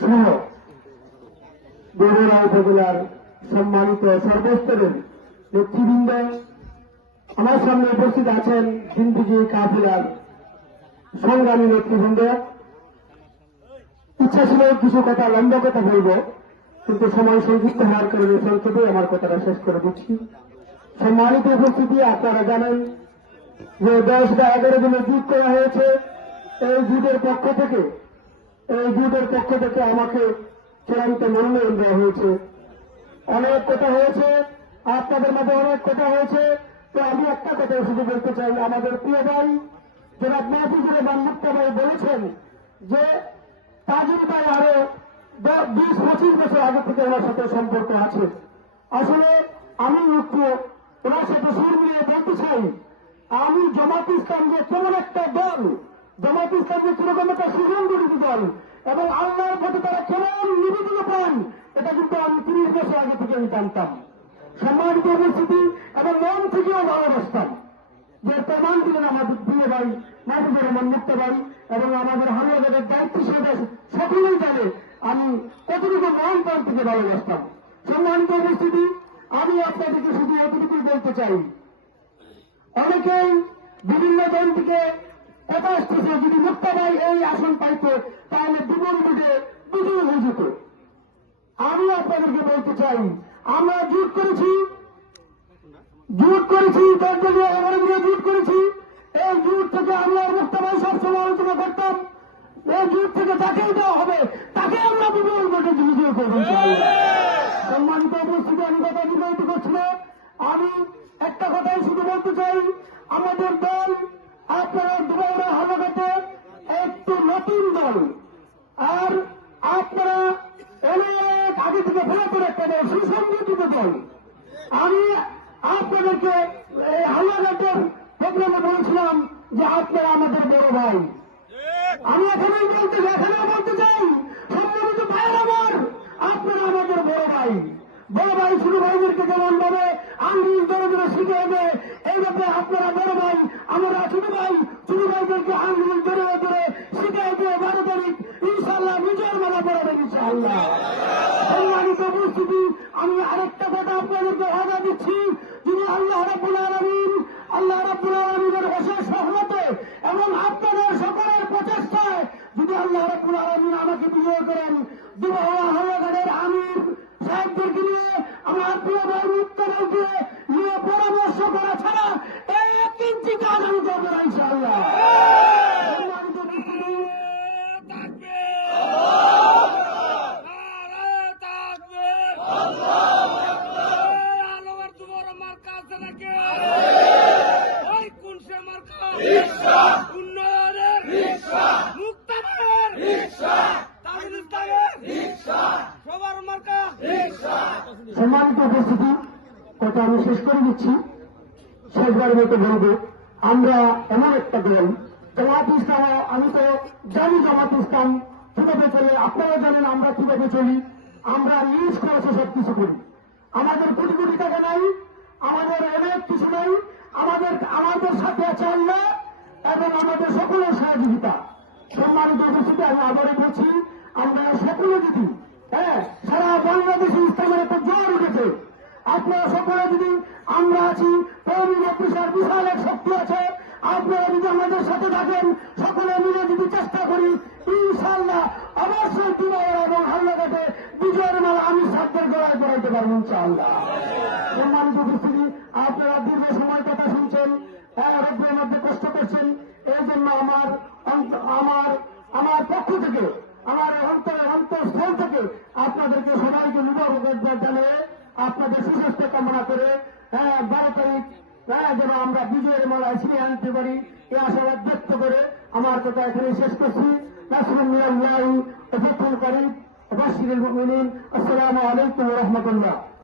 সহ বগুড়া উপজেলার সম্মানিত সর্বস্তরের নেতৃবৃন্দ, আমার সামনে উপস্থিত আছেন হিন্দুজি কাফিলার সংগ্রামী নেতৃবৃন্দ। ইচ্ছা ছিল কিছু কথা, লম্বা কথা বলব, কিন্তু সময় সংযুক্ত হওয়ার কারণে সংক্ষেপে আমার কথাটা শেষ করে দিচ্ছি। সম্মানিত উপস্থিতি, আপনারা জানেন যে দশটা এগারো দিনে জুট করা হয়েছে। এই জুটের পক্ষ থেকে এই জুটের পক্ষ থেকে আমাকে চূড়ান্ত মনোনয়ন দেওয়া হয়েছে। অনেক কথা হয়েছে, আপনাদের মধ্যে অনেক কথা হয়েছে, তো আমি একটা কথা শুধু বলতে চাই। আমাদের প্রিয় ভাই, জনাব মাহফুজুর রহমান মুক্তা ভাই বলেছেন যে তাজিম ভাই আরও বিশ, পঁচিশ বছর আগে থেকে ওনার সাথে সম্পর্ক আছে। আসলে আমি একটু ওনার সাথে সুর মিলিয়ে বলতে চাই, আমি জামাত ইসলাম যে কেমন একটা দল জামাত ইসলাম যে কীরকম একটা সুসংগঠিত দল এবং আল্লাহর প্রতি তারা কেমন নিবেদন পান এটা কিন্তু আমি তিরিশ বছর আগে থেকে আমি জানতাম। সম্মানিত উপস্থিতি এবং মন থেকেও ভালোবাসতাম যে প্রমাণ দিলেন আমাদের প্রিয় ভাই মাহবুবুর রহমান মুক্ত ভাই এবং আমাদের হামলাদের দায়িত্ব সেটা সকলেই জানে আমি কতটুকু মন প্রাণ থেকে ভালোবাসতাম। সম্মানিত উপস্থিতি, আমি আপনাদেরকে শুধু এতটুকুই বলতে চাই। অনেকেই বিভিন্ন জন থেকে কথা আসতেছে যদি মুক্তা ভাই এই আসন পাইতো, তাহলে বিমল বুঝে বিজয়ী হয়ে যেত। আমি আপনাদেরকে বলতে চাই, আমরা জুট করেছি জুট করেছি তার জন্য এগারো জুট করেছি। এই জুট থেকে আমরা মুক্ত ভাই সবসময় আলোচনা করতাম। এই জুট থেকে তাকেই দেওয়া হবে, তাকে আমরা বিমল ভোটে বিজয় করব সম্মানিত উপস্থিতি, আমি কথা বিবাহিত করছি আমি একটা কথাই শুধু বলতে চাই, আমাদের দল আপনারা দুবাইরা হালকাতে একটু নতুন দল। আর আপনারা অনেক আগে থেকে ফেলে করে একটা দল সুসংগঠিত দল। আমি আপনাদেরকে এই হালকাটের প্রোগ্রামে বলছিলাম যে আপনারা আমাদের বড় ভাই। আমি এখানেই বলতে এখানেও বলতে চাই সম্মানিত ভাইয়ের আমার আপনারা আমাদের বড় ভাই। বড় ভাই শুধু ভাইদেরকে যেমন ভাবে আঙ্গিল ধরে ধরে শিখে দেবে এইভাবে আপনারা বড় ভাই, আমরা ছোট ভাই, ছোট ভাইদেরকে আঙ্গিল ধরে ধরে শিখে দিয়ে বারো তারিখ ইনশাল্লাহ নিজের মেলা পড়াবেন ইনশাল্লাহ সম্মানিত উপস্থিতি, আমি আরেকটা কথা আপনাদেরকে ওয়াদা দিচ্ছি যদি আল্লাহ রাব্বুল আলামিন, আল্লাহ রাব্বুল আলামিনের অশেষ সহমতে এবং আপনাদের সকলের প্রচেষ্টায় যদি আল্লাহ রাব্বুল আলামিন আমাকে বিজয় করেন দুবাহা হাওয়াঘাটের আমির সাহেবদেরকে নিয়ে আমার প্রিয় ভাই মুক্তারকে নিয়ে পরামর্শ করা সবার মার্কা সম্মানিত উপস্থিতি। কথা আমি শেষ করে দিচ্ছি। শেষবারের মতো বলব, আমরা এমন একটা দল, জামাত ইসলাম আমি তো জানি জামাত ইসলাম কীভাবে চলে আপনারা জানেন আমরা কীভাবে চলি, আমরা লিজ খরচে সব কিছু করি। আমাদের কোটি কোটি টাকা নাই, আমাদের অনেক কিছু নাই, আমাদের আমাদের সাথে আছে আল্লাহ এবং আমাদের সকলের সহযোগিতা। সম্মানিত উপস্থিতি আমি আবারও বলছি, আমরা সকলে যদি হ্যাঁ আপনারা সকলে যদি আমরা আছি অফিসার, বিশাল এক শক্তি আছে। আপনারা যদি আমাদের সাথে থাকেন, সকলে মিলে যদি চেষ্টা করি ইনশাল্লাহ অবশ্যই দুবাই এবং হাল্লাঘাটে বিজয়ের মালা আমি সাধ্যের গড়ায় পড়াইতে পারব, ইনশাআল্লাহ। সম্মানিত উপস্থিতি, আপনারা দীর্ঘ সময় কথা শুনছেন হ্যাঁ রব্বের মধ্যে কষ্ট করছেন এই জন্য আমার আমার আমার পক্ষ থেকে, আমার অন্তরের অন্তঃস্থল থেকে আপনাদেরকে সবাইকে মুবারক জানিয়ে আপনাদের সুস্বাস্থ্য কামনা করে হ্যাঁ বারো তারিখ হ্যাঁ যেন আমরা বিজয়ের মেলায় ফিরিয়ে আনতে পারি, এই আশাবাদ ব্যক্ত করে আমার কথা এখানে শেষ করছি। নাসরুল্লাহ করিম মুমিনিন আসসালামু আলাইকুম রাহমাতুল্লাহ।